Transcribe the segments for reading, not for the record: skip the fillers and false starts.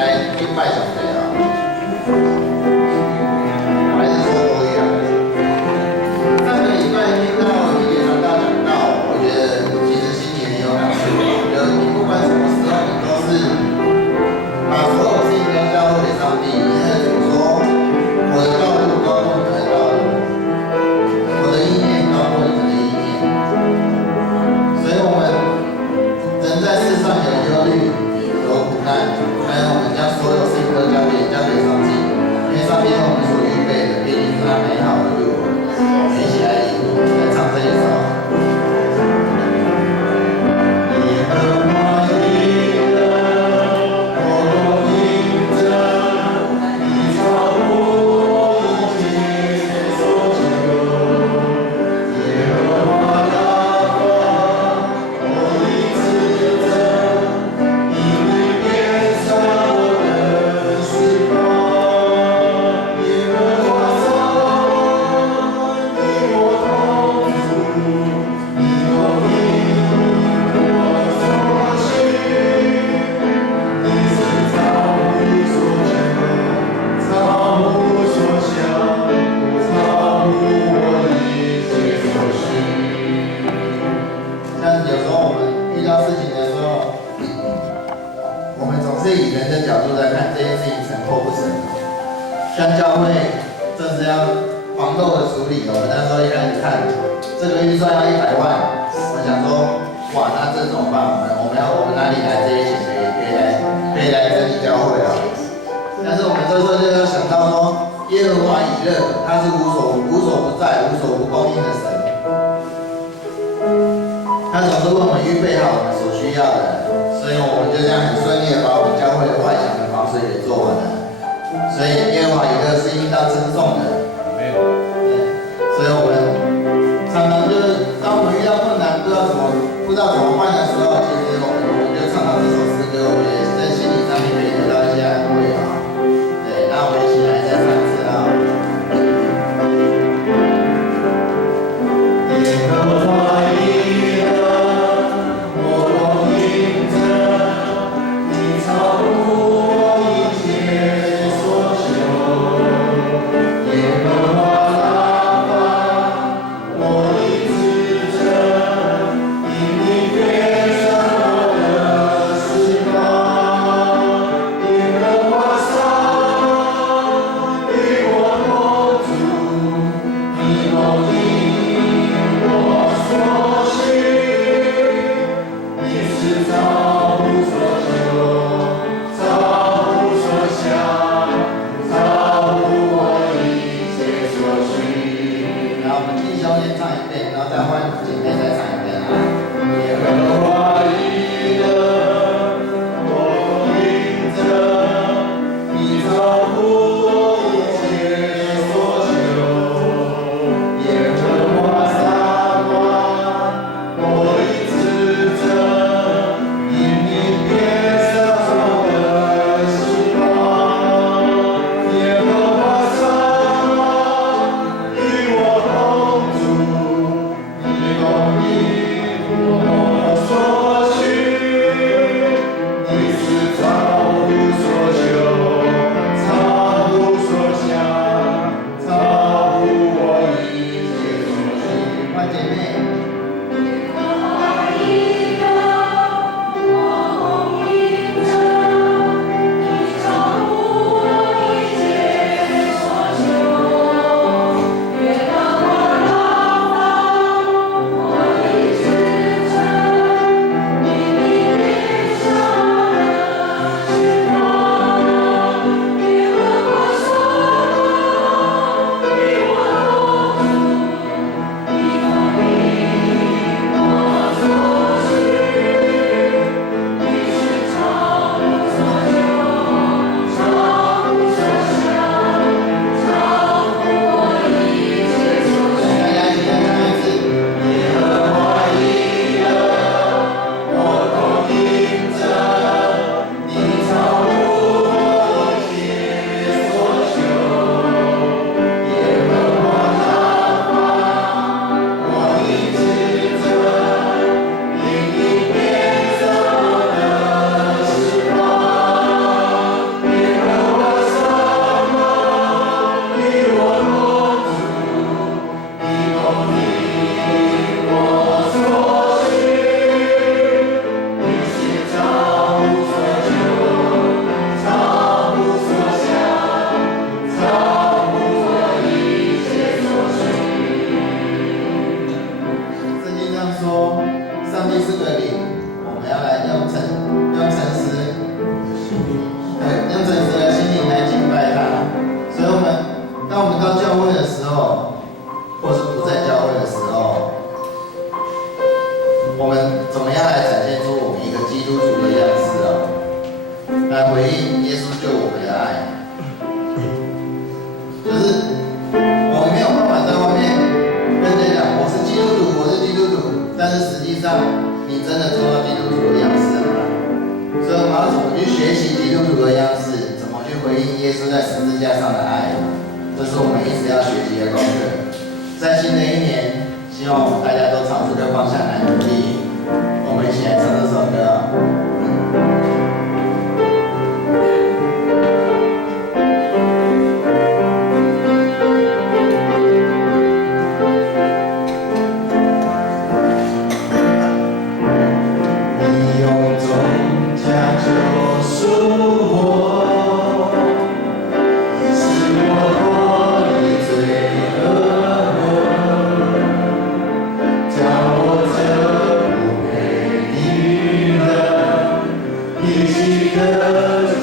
来敬拜上帝啊。我还是说都一样。上个礼拜听到李姐传道讲到，我觉得其实心里很有感触。我觉得你不管什么时候，你都是把所有事情都交给上帝。因为怎么说，我的道路高过你们的道路，我的意念高过你们的意念。所以我们人在世上有忧虑，有苦难，还有我们将所有事情都交给上帝，因为上帝为我们所预备的必定是他美好的路。我们一起来唱这一首。耶和华的人，我若因着你超过一切所求，耶和华拉法，我因此着因你变上的释放，耶和华撒我与我同住，你若因我所需，你是超乎所求，超乎所想，超乎我一切所需。像有时候我们遇到事情的时候，我们总是以人的角度来看这件事情成或不成。像教会正是要黄豆的处理，我们那时候一开始看这个预算要100万，我想说，哇，那这怎么办？我们哪里来这些钱可以来整理教会啊？但是我们这时候就要想到说，耶和华以勒，他是无所不在、无所不供应的神，他总是为我们预备好我们所需要的，所以我们就这样很顺利的把我们教会的外墙的防水给做完了。所以耶和华以勒是应当称颂的。对，所以我们常常就是当我们遇到困难不知道怎么办的时候，其实我们就唱到这首诗歌，我觉得在心理上面可以得到一些安慰啊。对，那我们一起来再唱一次啊。耶和华以勒，我若因着你超过一切所求，耶和华拉法，我因此着因你变来回应耶稣救我们的爱。就是我们没有办法在外面跟人家讲我是基督徒，我是基督徒，但是实际上你真的做到基督徒的样式了吗？所以我们要怎么去学习基督徒的样式？怎么去回应耶稣在十字架上的爱？这是我们一直要学习的功课。在新的一年，希望我们大家都朝这个方向来努力。我们一起来唱这首歌。你用重价救赎我，使我脱离罪恶魔，叫我这不配你的一起得救。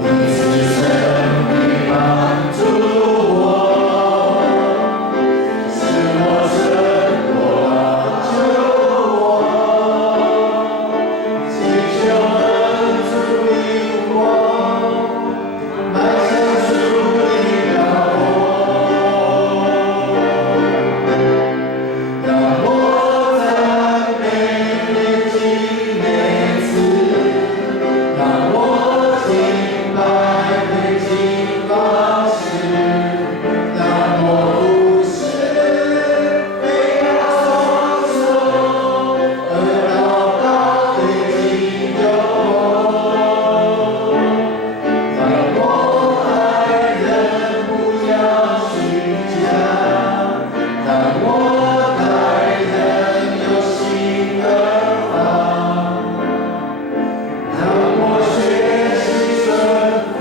你是生命帮助我，使我胜过救我，祈求恩主领我，迈向属灵的火，让我在每年纪每次，让我敬拜被敬方式，让我不是被他所说，而祷告对敬救我，让我爱人不要虚假，让我待人有心而放，让我学习顺服，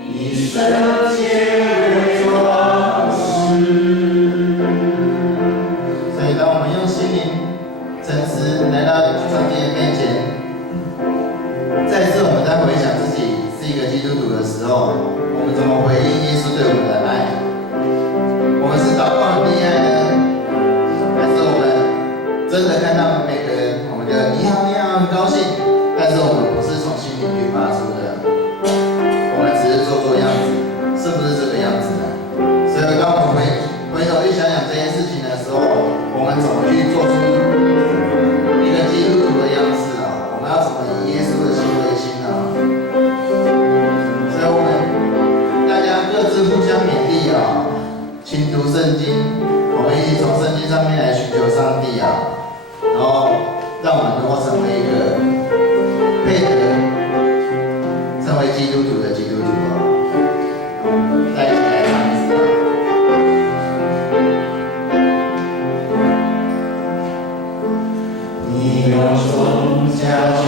以圣洁为装饰。所以，当我们用心灵诚实来到上帝的面前，再次我们在回想自己是一个基督徒的时候，我们怎么回应耶稣对我们的爱？我们是祷告很厉害呢，还是我们真的看到每个人，我们觉得你好你好很高兴，但是我们不是从心里去发出的，我们只是做样子，是不是这个样子呢？所以当我们回头去想想这件事情的时候，我们怎么去做出一个基督徒的样式啊？我们要怎么以耶稣的心为心啊？所以我们大家各自互相勉励啊，勤读圣经，我们一起从圣经上面来寻求上帝啊，然后让我们能够成为一个配得成为基督徒的基督徒啊！再一起来唱一次啊！你用重价救